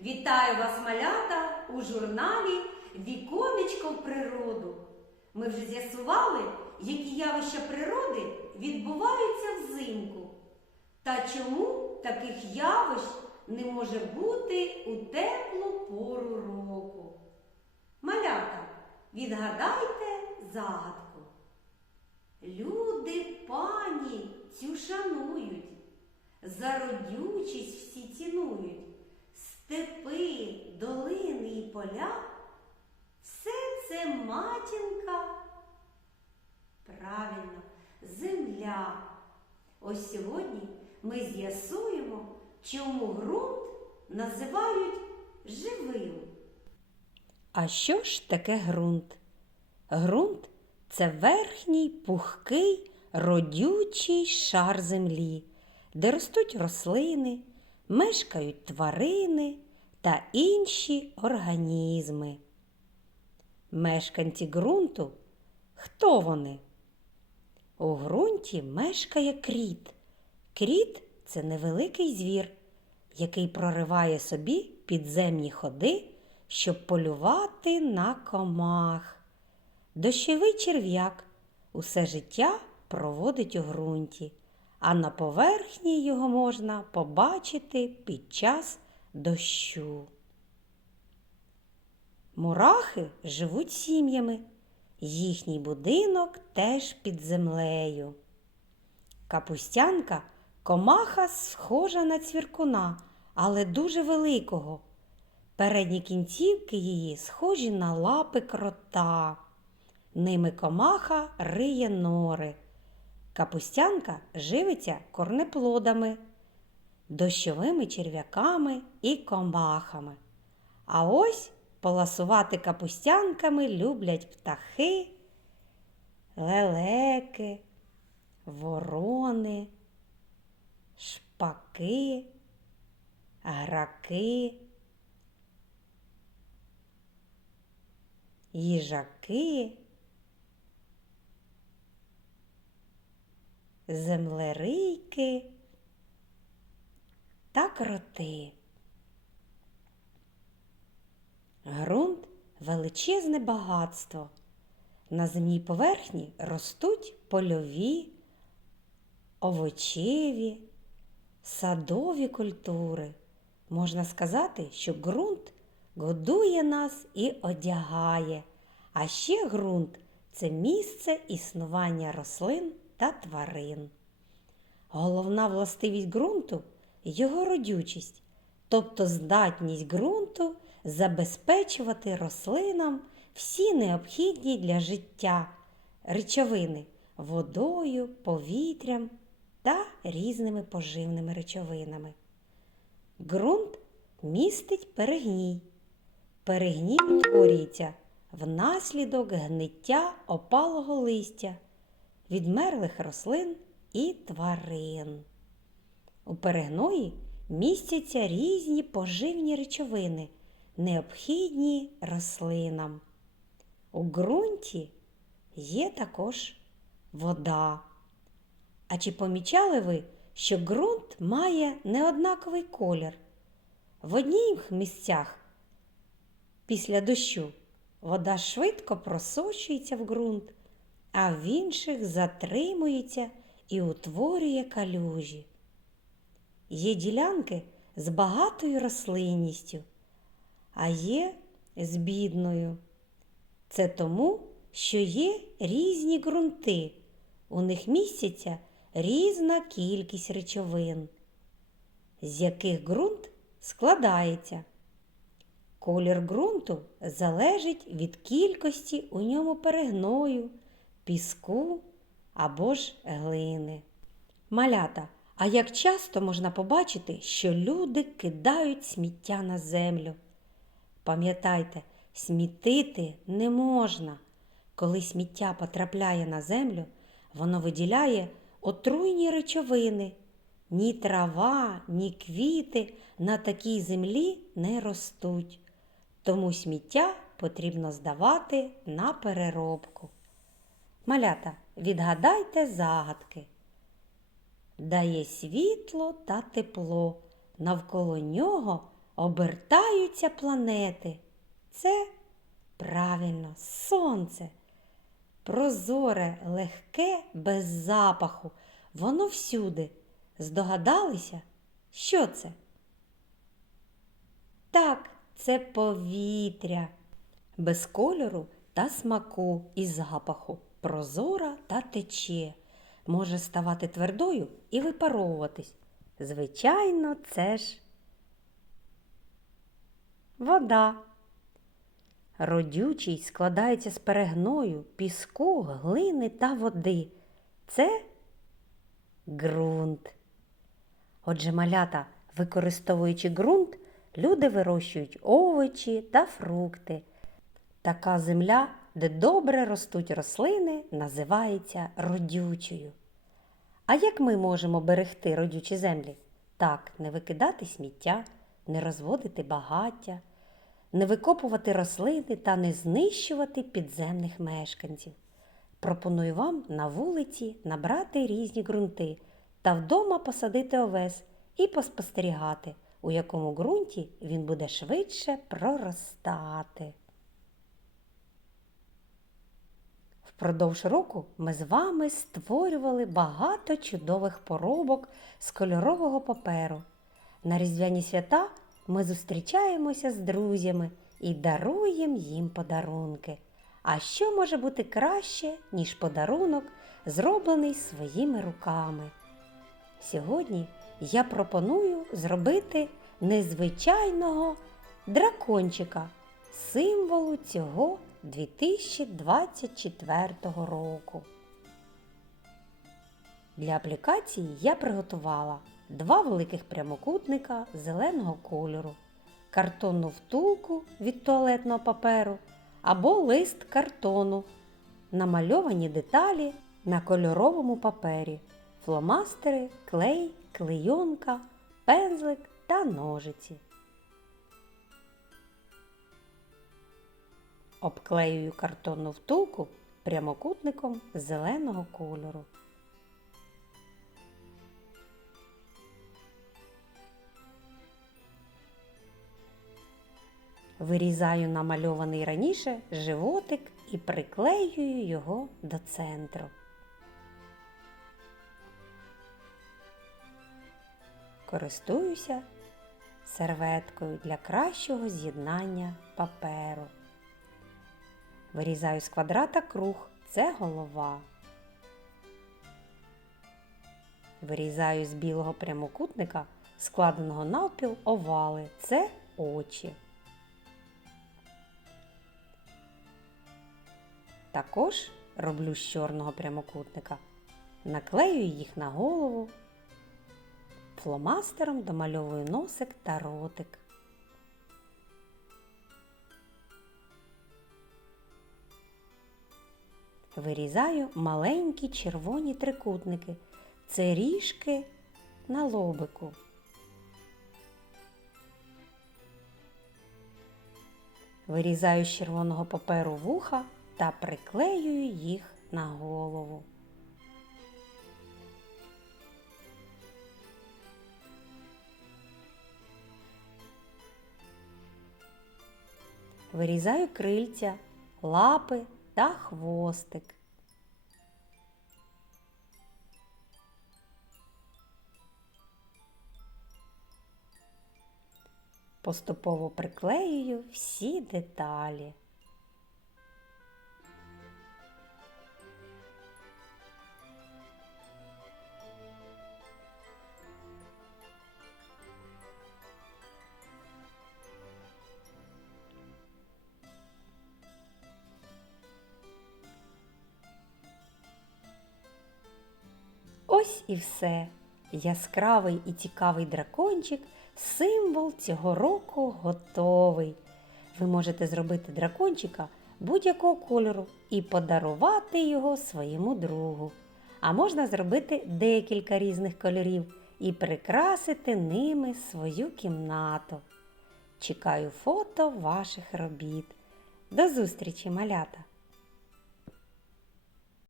Вітаю вас, малята, у журналі Віконечко в природу. Ми вже з'ясували, які явища природи відбуваються взимку. Та чому таких явищ не може бути у теплу пору року? Малята, відгадайте загадку. Люди пані цю шанують, за родючість всі цінують, степи, долини і поля, все це матінка. Правильно, земля. Ось сьогодні ми з'ясуємо, чому ґрунт називають живим. А що ж таке ґрунт? Ґрунт це верхній пухкий родючий шар землі, де ростуть рослини, мешкають тварини та інші організми. Мешканці ґрунту хто вони? У ґрунті мешкає кріт. Кріт це невеликий звір, який прориває собі підземні ходи, щоб полювати на комах. Дощовий черв'як усе життя проводить у ґрунті, а на поверхні його можна побачити під час дощу. Мурахи живуть сім'ями. Їхній будинок теж під землею. Капустянка комаха схожа на цвіркуна, але дуже великого. Передні кінцівки її схожі на лапи крота. Ними комаха риє нори. Капустянка живиться корнеплодами, дощовими черв'яками і комахами. А ось поласувати капустянками люблять птахи, лелеки, ворони, шпаки, граки, їжаки, землерийки та кроти. Грунт величезне багатство. На земній поверхні ростуть польові, овочеві, садові культури. Можна сказати, що ґрунт годує нас і одягає, а ще ґрунт це місце існування рослин та тварин. Головна властивість ґрунту його родючість, тобто здатність ґрунту забезпечувати рослинам всі необхідні для життя речовини водою, повітрям та різними поживними речовинами. Ґрунт містить перегній. Перегній утворюється внаслідок гниття опалого листя, відмерлих рослин і тварин. У перегної містяться різні поживні речовини, необхідні рослинам. У ґрунті є також вода. А чи помічали ви, що ґрунт має неоднаковий колір? В одніх місцях після дощу вода швидко просочується в ґрунт, а в інших затримується і утворює калюжі. Є ділянки з багатою рослинністю, а є з бідною. Це тому, що є різні ґрунти, у них містяться різна кількість речовин, з яких ґрунт складається. Колір ґрунту залежить від кількості у ньому перегною, піску або ж глини. Малята, а як часто можна побачити, що люди кидають сміття на землю? Пам'ятайте, смітити не можна. Коли сміття потрапляє на землю, воно виділяє отруйні речовини. Ні трава, ні квіти на такій землі не ростуть. Тому сміття потрібно здавати на переробку. Малята, відгадайте загадки. Дає світло та тепло, навколо нього обертаються планети. Це правильно сонце. Прозоре, легке, без запаху. Воно всюди. Здогадалися? Що це? Так, це повітря. Без кольору та смаку і запаху. Прозора та тече. Може ставати твердою і випаровуватись. Звичайно, це ж вода. Родючий складається з перегною, піску, глини та води. Це ґрунт. Отже, малята, використовуючи ґрунт, люди вирощують овочі та фрукти. Така земля, де добре ростуть рослини, називається родючою. А як ми можемо берегти родючі землі? Так, не викидати сміття, не розводити багаття, не викопувати рослини та не знищувати підземних мешканців. Пропоную вам на вулиці набрати різні ґрунти та вдома посадити овес і поспостерігати, у якому ґрунті він буде швидше проростати. Впродовж року ми з вами створювали багато чудових поробок з кольорового паперу. На різдвяні свята ми зустрічаємося з друзями і даруємо їм подарунки. А що може бути краще, ніж подарунок, зроблений своїми руками? Сьогодні я пропоную зробити незвичайного дракончика, символу цього 2024 року. Для аплікації я приготувала два великих прямокутника зеленого кольору, картонну втулку від туалетного паперу або лист картону, намальовані деталі на кольоровому папері, фломастери, клей, клейонка, пензлик та ножиці. Обклеюю картонну втулку прямокутником зеленого кольору. Вирізаю намальований раніше животик і приклеюю його до центру. Користуюся серветкою для кращого з'єднання паперу. Вирізаю з квадрата круг це голова. Вирізаю з білого прямокутника, складеного навпіл овали це очі. Також роблю з чорного прямокутника. Наклею їх на голову. Фломастером домальовую носик та ротик. Вирізаю маленькі червоні трикутники. Це ріжки на лобику. Вирізаю з червоного паперу вуха та приклеюю їх на голову. Вирізаю крильця, лапи та хвостик. Поступово приклеюю всі деталі. Ось і все. Яскравий і цікавий дракончик, символ цього року готовий. Ви можете зробити дракончика будь-якого кольору і подарувати його своєму другу. А можна зробити декілька різних кольорів і прикрасити ними свою кімнату. Чекаю фото ваших робіт. До зустрічі, малята!